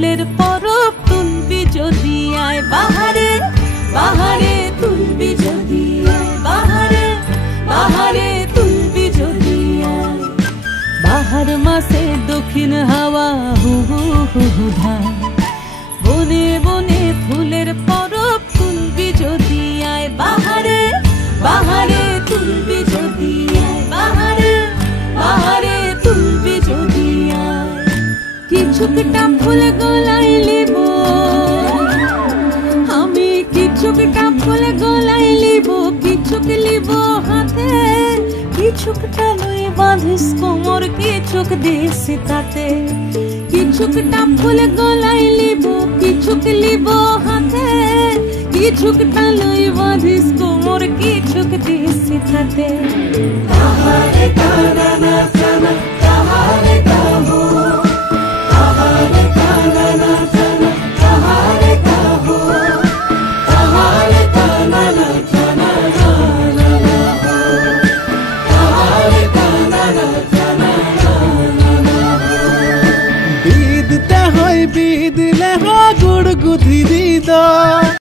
ফুলের পরব তুলবি যদি আয় বাহারে বাহারে তুলবি যদি আয় বাহারে বাহারে তুলবি যদি আয়। বাহার মাসে দক্ষিণ হাওয়া হু হু হু হু ধায়, বনে বনে ফুলের পরব তুলবি যদি আয় বাহারে বাহারে তুলবি যদি আয় বাহারে বাহারে তুলবি যদি আয়। কিছুকটা ফুল গলায় লিব আমি, কিছুকটা ফুল গলায় লিব, কিছুক লিব হাতে, কিছুকটা লই বাঁধিস কোমর, কিছুক দিস তাতে। কিছুকটা ফুল গলায় লিব, কিছুক লিব হাতে, কিছুকটা লই বাঁধিস কোমর, কিছুক দিস তাতে। তাহারে তানা না তানা তাহারে কাহো, তাহারে তানা না তানা তাহারে কাহো, তাহারে তানা না তানা না না হো, তাহারে তানা না তানা না না হো। বিদতে হয় বিদলে হো গুড় গুধি দিদা।